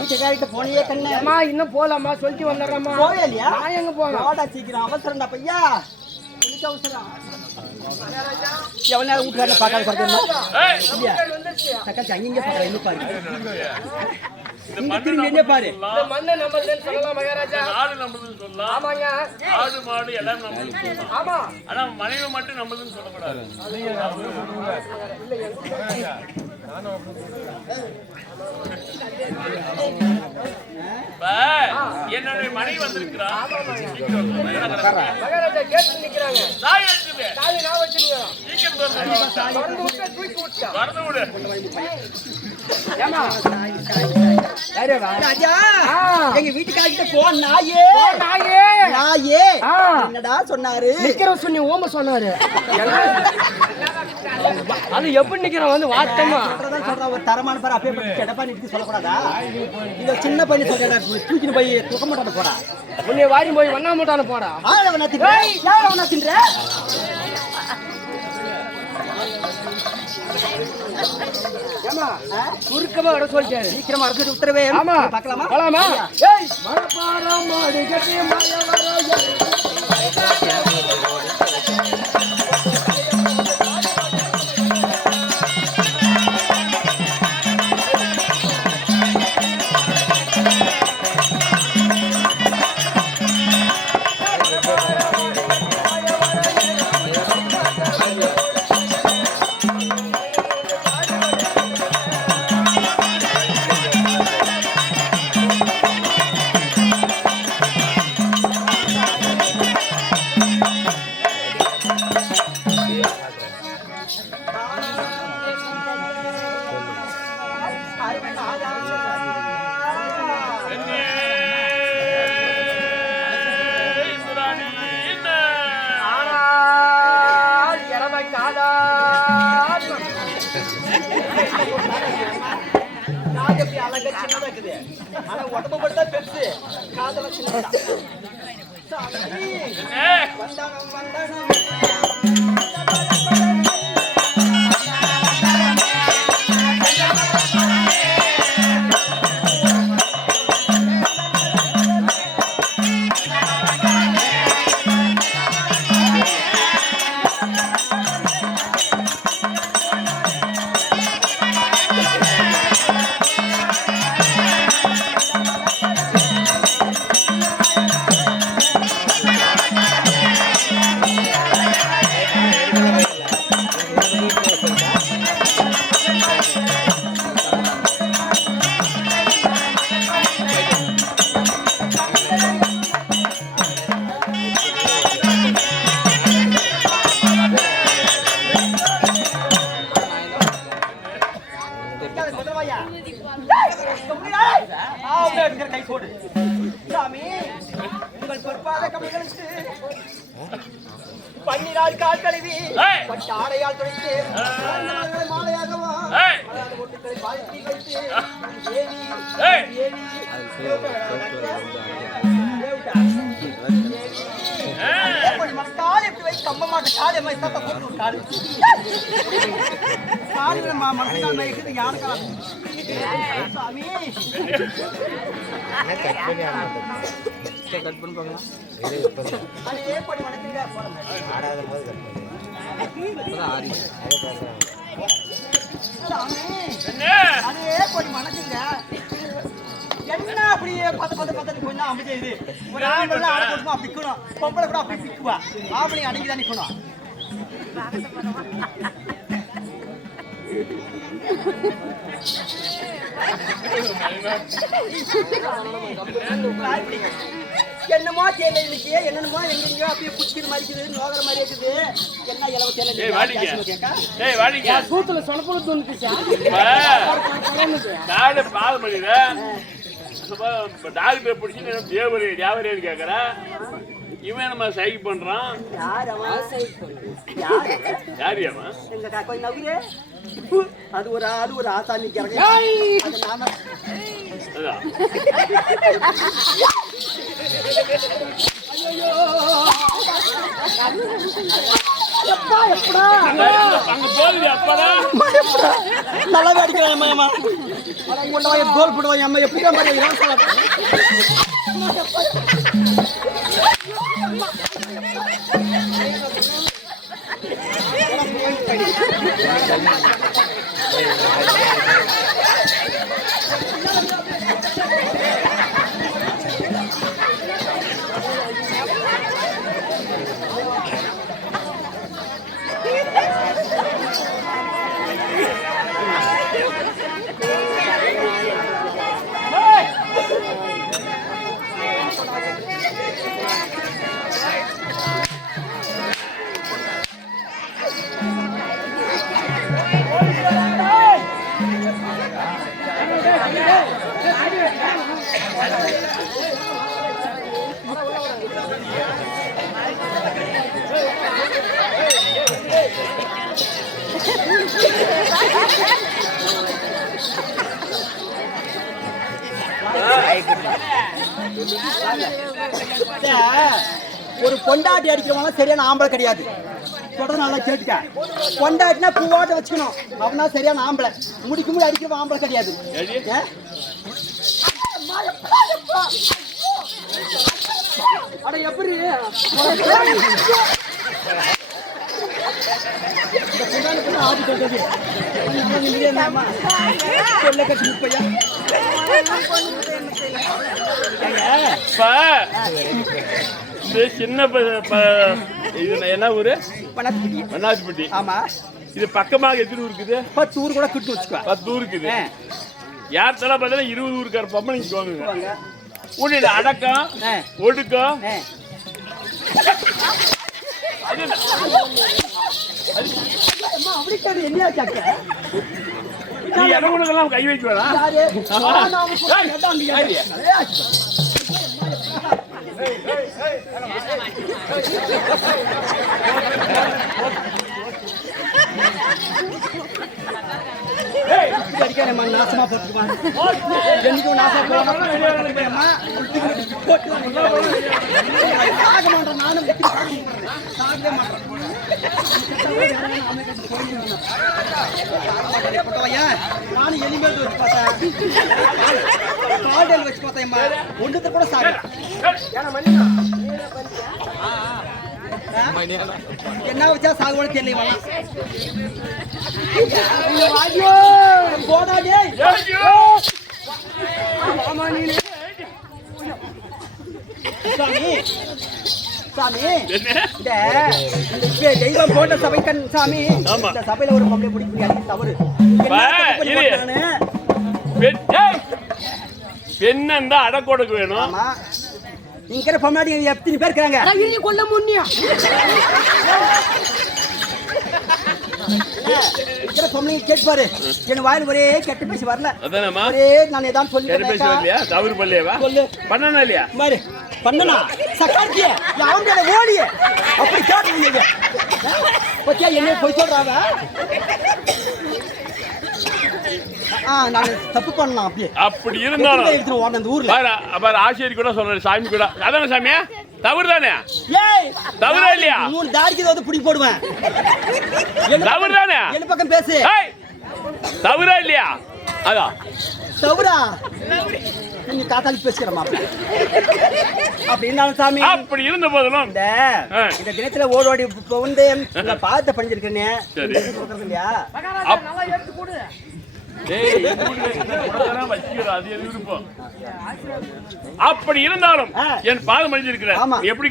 வீட்டுக்காரிட்ட போனியே கண்ணே. அம்மா இன்னும் போலாமா சொல்லிட்டு வந்துடுறேம்மா. போவே இல்லையா? நான் எங்க போகணும்? வாடா சீக்கிரம், அவசரம்டா பையா. எனக்கு அவசரம். எவ்வளவு நேரம் வீட்டுக்காரனை பார்க்காத பார்க்கணுமா? இல்லையா? சக்காச்சி அங்கங்க பார்க்கற இன்னும் பாரு. இந்த திரும்பி என்ன பாரு? இந்த மண்ணை நம்மளுதுன்னு சொல்லலாம் மகாராஜா. நாடு நம்மளுதுன்னு சொல்லலாம். ஆமாங்க. ஆடு மாடு எல்லாம் நம்மளுதுன்னு சொல்லலாம். ஆமா. ஆனா மனைவி மட்டும் நம்மளுதுன்னு சொல்லக்கூடாது. என்னுடைய மனைவி வந்திருக்கிறா. மகாராஜா கேட்டு நிக்கிறாங்க. தாய் எழுதுது. தாலி நான் வச்சிருக்கேன். சீக்கிரம் திறந்து விட்டு தூக்கி விட்டா. திறந்து விடு. ஏமா ராஜா, எங்க வீட்டுக்காரிட்ட போ நாயே. நாயே நாயே என்னடா சொன்னாரு? நிக்கிற சொன்னி ஓம சொன்னாரு. அது எப்படி நிக்கிற வந்து வாட்டமா சொல்ற ஒரு தரமான பாரு. அப்பே செடப்பா நிக்கு சொல்லக்கூடாதா? இந்த சின்ன பையன் சொல்றடா, தூக்கிட்டு போய் தூக்க மாட்டானே போடா. உன்னை வாரி போய் வண்ணா மாட்டானே போடா. ஆளவனா தின்ற. யாரவனா தின்ற? ஏமா சுருக்கமா வர சொல்லிட்டாரு. சீக்கிரமா அரசு உத்தரவே. ஆமா பார்க்கலாமா? போலாமா? ஏய் மரபாரா மாடு கட்டி மழை வர. ஆனா உடம்பு மட்டும் பெருசு, காதல சின்னதா. வந்தானம் வந்தானம் பன்னிரால் கால் கழுவி ஆடையால் துடைத்து மாலையாகவா ஒட்டுக்களை வாழ்த்தி வைத்து கால் எப்படி வை கம்ப மாட்டு கால் எம்மா சத்த போட்டு கால் கால் மனக்கால் மயக்குது யாருக்கால் சாமி கட் பண்ணி பார்க்கலாம். அதே படி வணக்கங்க ஆடாத போது அதே படி வணக்கங்க. என்ன அப்படியே பத்து கொஞ்சம் அமைதி இது. ஒரு ஆம்பளை ஆட கொடுமா பிக்கணும், பொம்பளை கூட அப்படி பிக்குவா. ஆம்பளை அடங்கிதான் நிக்கணும். என்னமோ தேலை இன்னைக்கு என்னமோ எங்கெங்கயோ அப்படியே புடிக்கிற மாதிரி இருக்குது, நோகிற மாதிரி இருக்குது. என்ன இலவ தேலை சூத்துல சொலப்புல தோணுச்சு. பால் பண்ணிடுற டாக்டர் பிடிச்சி தேவரே தேவரேன்னு கேட்கறேன். இவன் நம்ம சைக்கு பண்றான். அது ஒரு ஆசாமி எப்பா எப்படா அங்க போகுது அப்படா நல்லா அடிக்கிறேன் அம்மா அட உள்ள கோல் போடுவாங்க அம்மா எப்படி தான் பாரு இவன் சொல்ல ஒரு பொண்டாட்டி அடிக்கிறவங்க சரியான ஆம்பளை கிடையாது. தொடர்ந்து நல்லா கேட்டுக்க. பொண்டாட்டினா பூவாட்ட வச்சுக்கணும், அவனா சரியான ஆம்பளை. முடிக்க முடி அடிக்கிறவன் ஆம்பளை கிடையாது. அட எப்படி ஆடி சொல்றது சொல்ல கட்டி முப்பையா சின்ன இது என்ன ஊரு? வண்ணாத்திப்பட்டி. ஆமா. இது பக்கமாக எத்தனை ஊர் இருக்குது? 10 ஊர் கூட கிட்டு வச்சுக்கோ. 10 ஊர் இருக்குது. யார் தலை பார்த்தாலும் 20 ஊருக்கார பம்பளை நீங்க வாங்குங்க. உன்னில அடக்கம் ஒடுக்கம் என்ன கேட்க நீ எனக்குலாம் கை வைக்க வேணாம். நாசமா போட்டுக்குவான் என்னைக்கும் நாசமா போட்டுமா சாக மாட்டேன் நானும் சாகவே மாட்டேன் நானும் எலிமேல் வச்சு பார்த்தேன் கால்டல் வச்சு பார்த்தேன் ஒன்றுத்த கூட சாக என்ன வச்சா சாகுவோட தெரியல போடாடே சாமி சாமி தெய்வம் போட்ட சபைக்கன் சாமி இந்த சபையில ஒரு பொம்பளை பிடிக்கும் தவறு பெண்ணா அடக்கோடுக்கு வேணும். இங்க பொம்மாடி எத்தனை பேர் இருக்காங்க கொல்ல முன்னியா பொம்பளை கேட்பாரு என் வாயில் ஒரே கெட்ட பேசி வரல ஒரே நான் ஏதாவது சொல்லி தவறு பண்ணலையா பண்ணனா இல்லையா மாதிரி பண்ணனா சக்கார்த்திய அவங்களோட ஓடிய அப்படி கேட்க பத்தியா என்ன போய் சொல்றாங்க நான் தப்பு பண்ணலாம் அப்படியே அப்படி இருந்தாலும் எடுத்துருவோம் அந்த ஊர்ல அப்புறம் ஆசிரியர் கூட சொல்றாரு சாமி கூட அதானே சாமியா தவறு தானே தவறா இல்லையா 3 தாடிக்கு வந்து புடி போடுவேன் தவறு தானே என்ன பக்கம் பேசு தவறா இல்லையா அதான் தவறா நீங்க காத்தாலி பேசுறமா அப்படி இருந்தாலும் சாமி அப்படி இருந்த போதிலும் இந்த தினத்துல ஓடோடி வந்து பாதத்தை பண்ணிருக்கேன்னு இல்லையா அப்படி இருந்தாலும் என் பாதம் அழிஞ்சிருக்கிறேன் எப்படி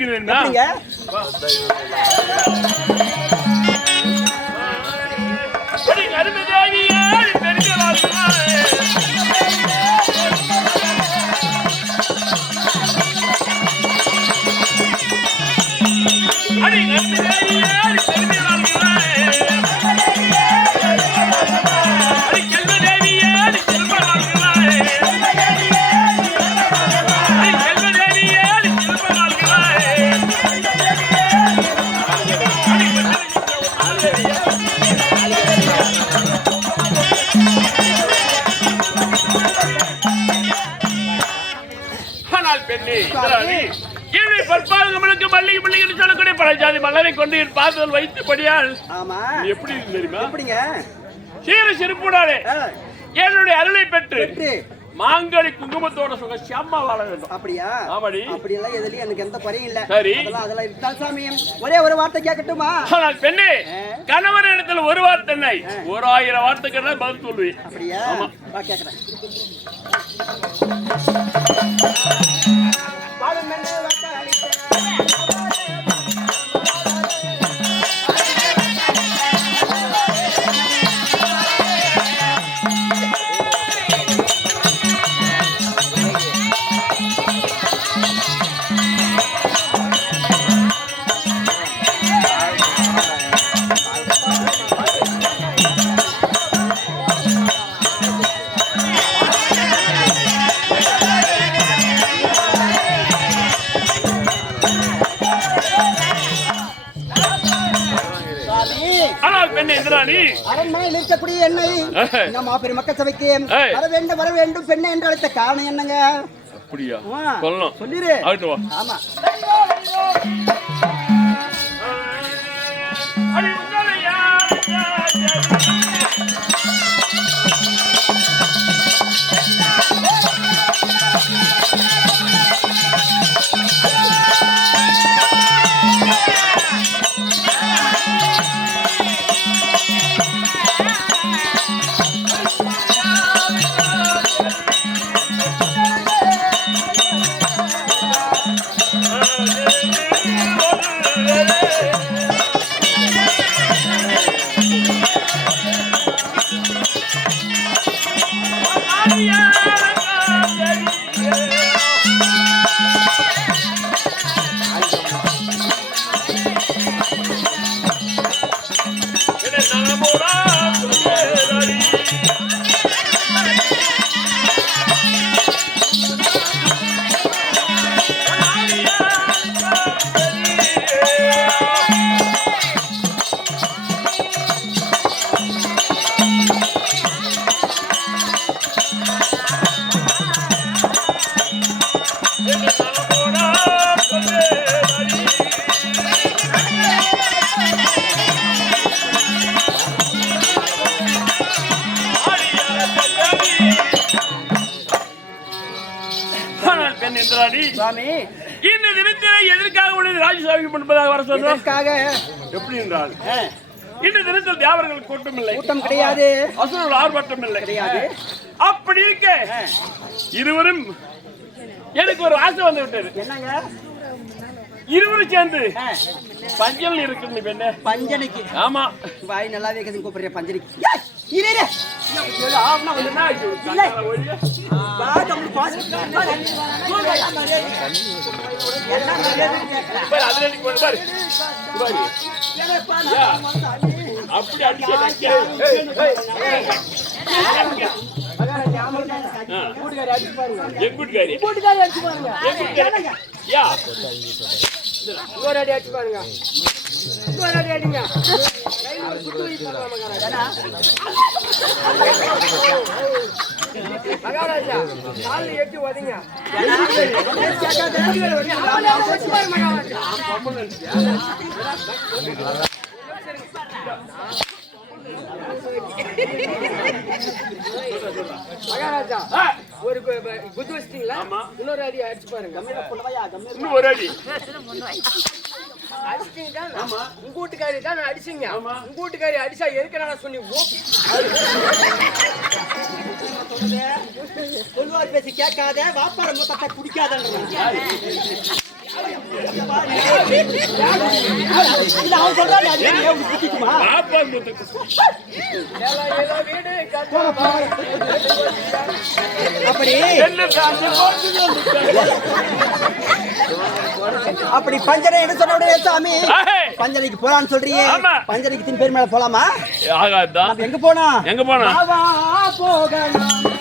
பூமி பற்பாதங்களுக்கு மல்லிகை மல்லிகை சொல்லக்கூடிய பல ஜாதி மலரை கொண்டு என் பாதல் வைத்தபடியால் எப்படி தெரியுமா? எப்படிங்க? சீர சிரிப்புடாலே என்னுடைய அருளை பெற்று மாங்கனி குங்குமத்தோட சுக சியாமா வாழ வேண்டும். அப்படியா? ஆமாடி. அப்படி எல்லாம் எதுலயும் எனக்கு எந்த குறையும் இல்ல. சரி, அதெல்லாம் இருந்தால் சாமி ஒரே ஒரு வார்த்தை கேட்கட்டுமா? ஆனால் பெண்ணே, கணவன் இடத்துல ஒரு வார்த்தை இல்லை, 1000 வார்த்தைக்கு பதில் சொல்லுவேன். அப்படியா? வா கேட்கிறேன். அரண்மனையில் இருக்கக்கூடிய என்னை நம்ம பெருமக்கள் சபைக்கு வர வேண்டும் பெண்ணை என்று அழைத்த காரணம் என்னங்க? அப்படியா? சொல்லிரு. ஆமா. இந்த தினத்திலே எதற்காக உள்ளது ராஜ்யசபைக்கு முன்பதாக வர சொல்றதுக்காக? எப்படி என்றால் இந்த தினத்தில் தேவர்கள் கூட்டம் இல்லை, கூட்டம் கிடையாது, அசுரர்கள் ஆர்ப்பாட்டம் இல்லை கிடையாது. அப்படி இருக்க இருவரும் எனக்கு ஒரு ஆசை வந்து விட்டது. என்னங்க? இருவரும் சேர்ந்து பஞ்சல் இருக்கு பெண்ணே. பஞ்சனைக்கு? ஆமா. வாய் நல்லாவே கேக்குது, கூப்பிடுற பஞ்சனைக்கு. அப்படி அடிச்சு மகாராஜா கால் ஏத்தி வதீங்க. மகாராஜா ஒரு குத்து வச்சிட்டீங்களா? இன்னொரு அடி அடிச்சு பாருங்க. இன்னும் ஒரு அடி அடிச்சிட்டீங்க. உங்க வீட்டுக்காரி தான் அடிச்சிங்க. உங்க வீட்டுக்காரி அடிச்சா எதுக்குறா சொன்னீங்க? சொல்லுவார் பேசி கேட்காத, வாப்பாரம் தப்பா குடிக்காத. அப்படி பஞ்சனை என்ன சொன்ன சாமி? பஞ்சனைக்கு போலான்னு சொல்றீங்க. பஞ்சனைக்கு தின் பேர் மேல போலாமா? எங்க போனா? எங்க போனா? போகலாம்.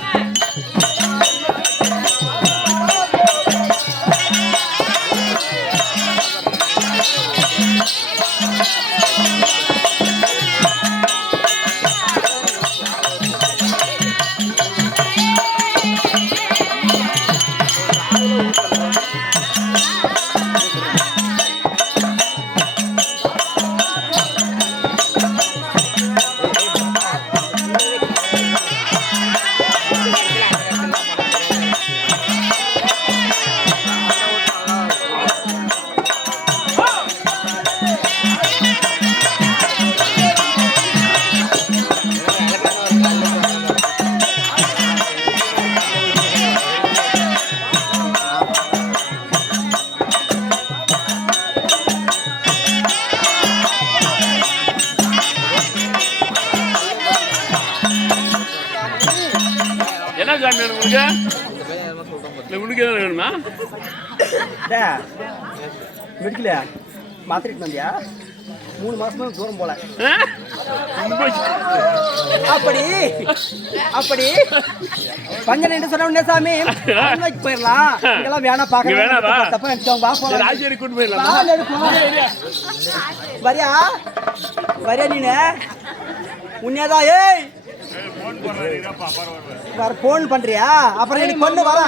உனக்கு எதாவது வேணுமா? மெடிக்கல மாத்திரைக்கு வந்தியா 3 மாசமா தூரம் போல. அப்படி அப்படி பஞ்சன் என்று சொன்ன உடனே சாமி போயிடலாம். இங்கெல்லாம் வேணா பாக்க தப்பா நினைச்சோம். ராஜேரி கூட்டு போயிடலாம். வரியா வரியா நீனு உன்னேதான். ஏய் போன் பண்றியா? அப்புறம் எனக்கு பொண்ணு வர